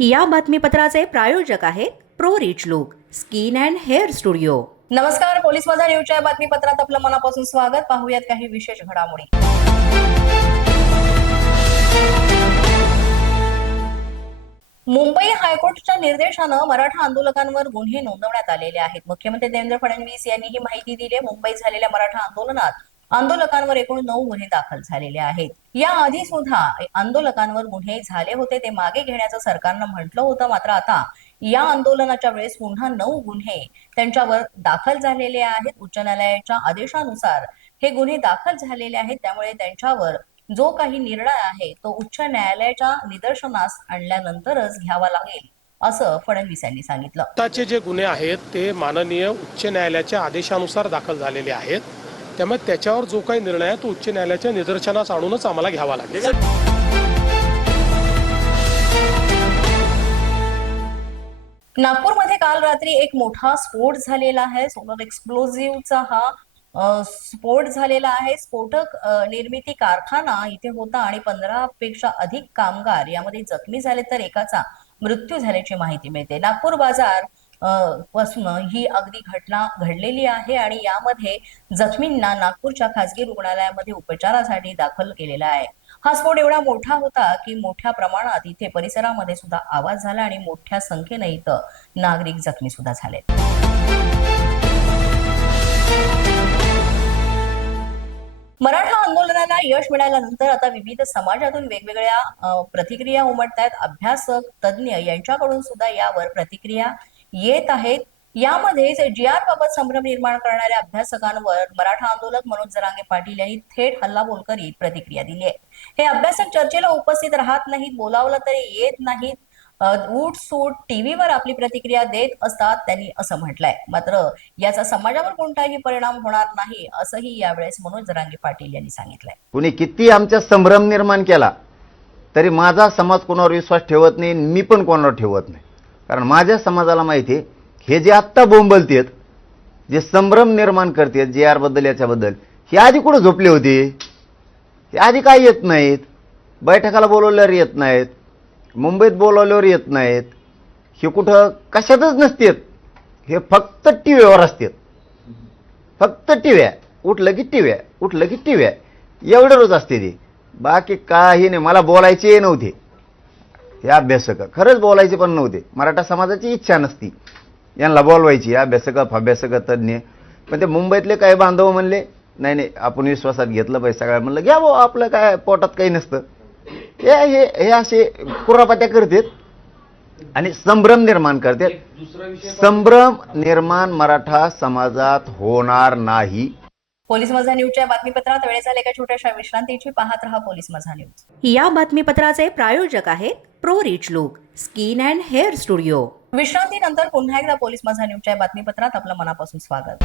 या बातमीपत्राचे प्रायोजक आहेत Pro Rich Look skin and hair studio. नमस्कार पोलीस माझा न्यूजच्या बातमीपत्रात आपलं मनापासून स्वागत. पाहूयात काही विशेष घडामोडी. मुंबई हायकोर्टच्या निर्देशानं मराठा आंदोलकांवर गुन्हे नोंदवण्यात आलेले आहेत. मुख्यमंत्री देवेंद्र फडणवीस यांनी ही माहिती दिली मुंबईत झालेल्या मराठा आंदोलनात आंदोलकांवर एकूण नऊ गुन्हे दाखल झालेले आहेत. या आधी सुद्धा आंदोलकांवर गुन्हे झाले होते ते मागे घेण्याचं सरकारनं म्हटलं होतं. मात्र आता या आंदोलनाच्या वेळेस पुन्हा नऊ गुन्हे त्यांच्यावर दाखल झालेले आहेत. उच्च न्यायालयाच्या आदेशानुसार हे गुन्हे दाखल झालेले आहेत. त्यामुळे त्यांच्यावर जो काही निर्णय आहे तो उच्च न्यायालयाच्या निदर्शनास आणल्यानंतरच घ्यावा लागेल असं फडणवीस यांनी सांगितलं. आताचे जे गुन्हे आहेत ते माननीय उच्च न्यायालयाच्या आदेशानुसार दाखल झालेले आहेत. त्यामुळे त्याच्यावर जो काही निर्णय आहे तो उच्च न्यायालयाच्या निदर्शनास आणूनच आम्हाला घ्यावा लागेल. नागपूरमध्ये काल रात्री एक मोठा स्फोट झालेला आहे. सोलर एक्सप्लोझिव्हचा हा स्फोट झालेला आहे. स्फोटक निर्मिती कारखाना इथे होता आणि पंधरा पेक्षा अधिक कामगार यामध्ये जखमी झाले तर एकाचा मृत्यू झाल्याची माहिती मिळते. नागपूर बाजार पासून ही अगदी घटना घडलेली आहे आणि यामध्ये जखमींना नागपूरच्या खासगी रुग्णालयामध्ये उपचारासाठी दाखल केलेला आहे. हा स्फोट एवढा मोठा होता की मोठ्या प्रमाणात इथे परिसरामध्ये सुद्धा आवाज झाला आणि मोठ्या संख्येने इथं नागरिक जखमी सुद्धा झाले मराठा आंदोलनाला यश मिळाल्यानंतर आता विविध समाजातून वेगवेगळ्या प्रतिक्रिया उमटत आहेत अभ्यासक तज्ज्ञ यांच्याकडून सुद्धा यावर प्रतिक्रिया येत आहेत. यामध्ये जी आर बाबत संभ्रम निर्माण करणाऱ्या अभ्यासकांवर मराठा आंदोलक मनोज जरांगे पाटील यांनी थेट हल्लाबोल करीत प्रतिक्रिया दिली आहे. हे अभ्यासक चर्चेला उपस्थित राहत नाहीत बोलावलं तरी येत नाहीत. उठ सूट टीव्हीवर आपली प्रतिक्रिया देत असतात त्यांनी असं म्हटलंय. मात्र याचा समाजावर कोणताही परिणाम होणार नाही असंही यावेळेस मनोज जरांगे पाटील यांनी सांगितलंय. कुणी किती आमच्या संभ्रम निर्माण केला तरी माझा समाज कोणावर विश्वास ठेवत नाही मी पण कोणावर ठेवत नाही. कारण माझ्या समाजाला माहिती आहे हे जे आत्ता बोंबलतेत जे संभ्रम निर्माण करतात जे आरबद्दल याच्याबद्दल हे आधी कुठं झोपले होते? हे आधी काय येत नाहीत? बैठकाला बोलवल्यावर येत नाहीत मुंबईत बोलवल्यावर येत नाहीत हे कुठं कशातच नसतेत. हे फक्त टी व्हीवर असतात. फक्त टी टिव्या उठलं की टी टिव्या उठलं की टी टिव्या एवढं रोज असते ते. बाकी काही नाही. मला बोलायचे नव्हते. हे अभ्यासक. खरंच बोलायचे पण नव्हते. मराठा समाजाची इच्छा नसती. यांना बोलवायची अभ्यासक अभ्यासक तज्ज्ञ. पण ते मुंबईतले काही बांधव म्हणले नाही नाही आपण विश्वासात घेतलं पाहिजे. सगळ्या म्हणलं घ्या भाऊ आपलं काय पोटात काही नसतं. हे हे हे असे कुरापात्या करतात आणि संभ्रम निर्माण करतात. संभ्रम निर्माण मराठा समाजात होणार नाही. पोलीस माझा न्यूजच्या बातमीपत्रात वेळ झाले एका छोट्याशा विश्रांतीची? पाहत रहा पोलीस माझा न्यूज. या बातमीपत्राचे प्रायोजक आहेत Pro Rich Look skin and hair studio. विश्रांतीनंतर पुन्हा एकदा पोलीस माझा न्यूजच्या बातमीपत्रात आपलं मनापासून स्वागत.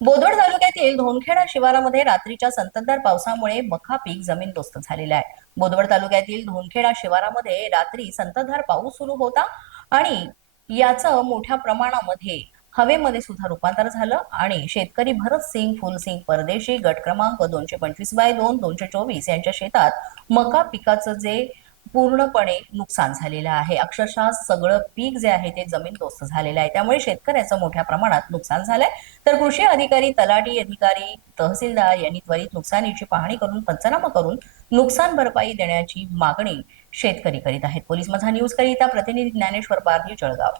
बोदवड तालुक्यातील धोनखेडा शिवारामध्ये रात्रीच्या संततधार पावसामुळे मका पीक जमीनदोस्त झालेलं आहे. बोदवड तालुक्यातील धोनखेडा शिवारामध्ये रात्री संततधार पाऊस सुरू होता आणि याचं मोठ्या प्रमाणामध्ये हवेमध्ये सुद्धा रूपांतर झालं आणि शेतकरी भरत सिंग फुलसिंग परदेशी गट क्रमांक दोनशे पंचवीस बाय दोन दोनशे चोवीस यांच्या शेतात मका पिकाचं जे पूर्णपणे नुकसान झालेलं आहे. अक्षरशः सगळं पीक जे आहे ते जमीन दोस्त झालेलं आहे. त्यामुळे शेतकऱ्याचं मोठ्या प्रमाणात नुकसान झालंय. तर कृषी अधिकारी तलाठी अधिकारी तहसीलदार यांनी त्वरित नुकसानीची पाहणी करून पंचनामा करून नुकसान भरपाई देण्याची मागणी शेतकरी करीत आहेत. पोलीस माझा न्यूज करिता प्रतिनिधी ज्ञानेश्वर पारधी जळगाव.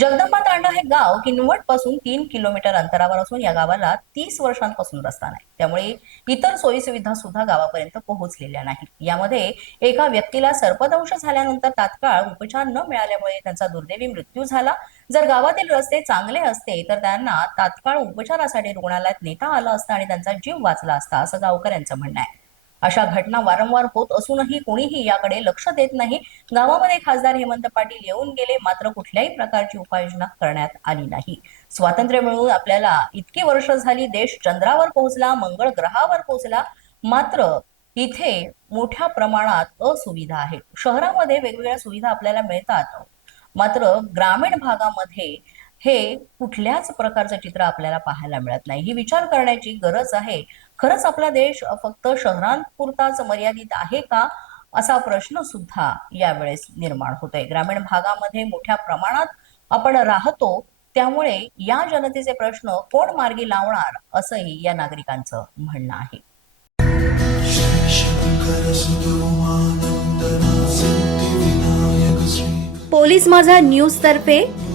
जगदंबा हे गाव किनवटपासून तीन किलोमीटर अंतरावर असून या गावाला तीस वर्षांपासून रस्ता नाही. त्यामुळे इतर सोयी सुविधा सुद्धा गावापर्यंत पोहोचलेल्या नाही यामध्ये एका व्यक्तीला सर्पदंश झाल्यानंतर तात्काळ उपचार न मिळाल्यामुळे त्यांचा दुर्दैवी मृत्यू झाला. जर गावातील रस्ते चांगले असते तर त्यांना तात्काळ उपचारासाठी रुग्णालयात नेता आलं असतं आणि त्यांचा जीव वाचला असता असं गावकऱ्यांचं म्हणणं आहे. अशा घटना वारंवार होत असूनही कोणीही याकडे लक्ष देत नाही. गावामध्ये खासदार हेमंत पाटील येऊन गेले मात्र कुठल्याही प्रकारची उपाययोजना करण्यात आली नाही. स्वातंत्र्य मिळून आपल्याला इतकी वर्ष झाली देश चंद्रावर पोहोचला मंगळ ग्रहावर पोहोचला मात्र इथे मोठ्या प्रमाणात असुविधा आहेत. शहरामध्ये वेगवेगळ्या सुविधा आपल्याला मिळतात. मात्र ग्रामीण भागामध्ये हे कुठल्याच प्रकारचं चित्र आपल्याला पाहायला मिळत नाही. ही विचार करण्याची गरज आहे. खरंच आपला देश फक्त शहरांपुरताच मर्यादित आहे का? असा प्रश्न सुद्धा यावेळेस निर्माण होतोय. ग्रामीण भागामध्ये मोठ्या प्रमाणात आपण राहतो त्यामुळे या जनतेचे प्रश्न कोण मार्गी लावणार असंही या नागरिकांचं म्हणणं आहे. पोलीस माझा न्यूज तर्फे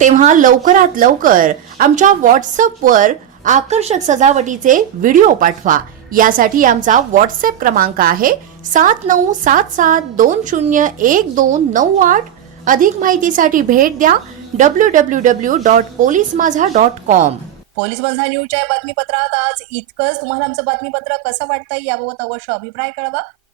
तेव्हा लवकरात लवकर आमच्या व्हॉट्सअपवर आकर्षक सजावटीचे व्हिडिओ पाठवा. यासाठी आमचा व्हॉट्सअप क्रमांक आहे सात नऊ सात सात दोन शून्य एक दोन नऊ आठ. अधिक माहितीसाठी भेट द्या W W W dot police Majha dot com police Majha न्यूजच्या बातमीपत्रात आज इतकंच. तुम्हाला आमचं बातमीपत्र कसं वाटतंय याबाबत अवश्य अभिप्राय कळवा.